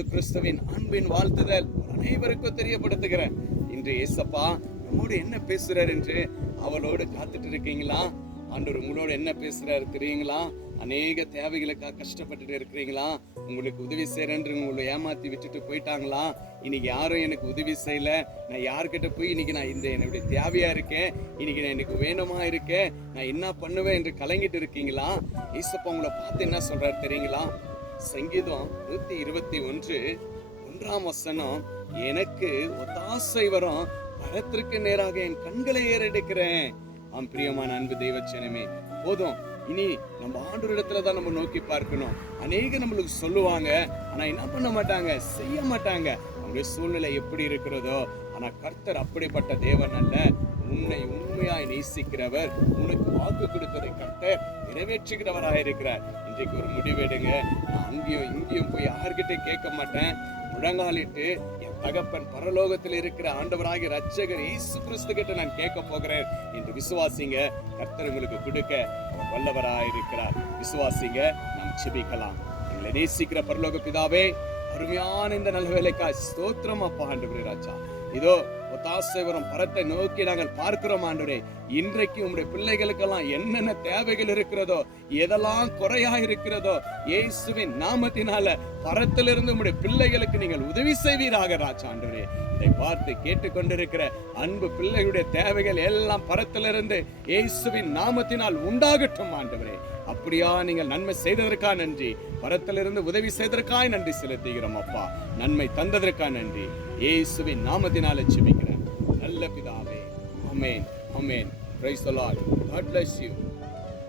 இயேசு கிறிஸ்துவின் அன்பின் வாழ்த்துதல் அனைவருக்கும் தெரியப்படுத்துகிறேன். இன்று ஏசப்பா நம்மோடு என்ன பேசுறார் என்று அவளோடு காத்துட்டு இருக்கீங்களா? ஆண்டவர் உங்களோட என்ன பேசுறாரு தெரியுங்களா? அநேக தேவைகளுக்காக கஷ்டப்பட்டுட்டு இருக்கிறீங்களா? உங்களுக்கு உதவி செய்யறேன்று உங்களை ஏமாத்தி விட்டுட்டு போயிட்டாங்களா? இன்னைக்கு யாரும் எனக்கு உதவி செய்யல. நான் யார்கிட்ட போய் இன்னைக்கு நான் இந்த என்னுடைய தேவையா இருக்கேன்? இன்னைக்கு நான் எனக்கு வேணுமா இருக்கேன்? நான் என்ன பண்ணுவேன் என்று கலங்கிட்டு இருக்கீங்களா? ஈசப்பா உங்களை பார்த்து என்ன சொல்றாரு தெரியுங்களா? சங்கீதம் நூத்தி இருபத்தி ஒன்று. ஒன்றாம் வசனம் எனக்கு ஒத்தாசை வரும் பரத்திற்கு நேராக என் கண்களை ஏறெடுக்கிறேன். ஆம் பிரியமான அன்பு தெய்வச்சனமே போதும். இனி நம்ம ஆண்டவரிடத்துல தான் நம்ம நோக்கி பார்க்கணும். அநேக நம்மளுக்கு சொல்லுவாங்க ஆனா என்ன பண்ண மாட்டாங்க? செய்ய மாட்டாங்க. அவங்களுடைய சூழ்நிலை எப்படி இருக்கிறதோ ஆனா கர்த்தர் அப்படிப்பட்ட தேவன் அல்ல. உன்னை உண்மையாய் நேசிக்கிறவர் உனக்கு வாக்கு கொடுத்ததை கட்ட நிறைவேற்றுகிறவராக இருக்கிறார். இன்றைக்கு ஒரு முடிவெடுங்க நான் அங்கேயும் இங்கேயும் போய் யார்கிட்ட கேட்க மாட்டேன். முழங்காலிட்டு என் தகப்பன் பரலோகத்தில் இருக்கிற ஆண்டவராகிய ரட்சகர் இயேசு கிறிஸ்து கிட்ட நான் கேட்க போகிறேன் என்று விசுவாசிங்க. கர்த்தர் உங்களுக்கு கொடுக்க வல்லவராயிருக்கிறார் வல்லவராக இருக்கிறார். விசுவாசிங்க நாம் செபிக்கலாம் எங்களை நேசிக்கிற பரலோக பிதாவே அருமையான இந்த நல்ல வேலைக்காய் ஸ்தோத்திரம் அப்பா ஆண்டு ராஜா. இதோ ஒத்தாசைவரம் பரத்தை நோக்கி நாங்கள் பார்க்கிறோம் ஆண்டவரே. இன்றைக்கு உங்களுடைய பிள்ளைகளுக்கெல்லாம் என்னென்ன தேவைகள் இருக்கிறதோ எதெல்லாம் குறையா இருக்கிறதோ இயேசுவின் நாமத்தினால பரத்திலிருந்து உங்களுடைய பிள்ளைகளுக்கு நீங்கள் உதவி செய்வீராக ராஜாண்டவரே இதை பார்த்து கேட்டுக்கொண்டிருக்கிற அன்பு பிள்ளைகளுடைய தேவைகள் எல்லாம் பரத்திலிருந்து இயேசுவின் நாமத்தினால் உண்டாகட்டும் ஆண்டவரே. அப்படியா நீங்கள் நன்மை செய்ததற்காக நன்றி. பரத்திலிருந்து உதவி செய்ததற்காக நன்றி செலுத்துகிறோம் அப்பா. நன்மை தந்ததற்காக நன்றி. இயேசுவின் நாமத்தினால் ஜெபிக்கிறேன் நல்ல பிதாவே. Amen amen praise the God bless you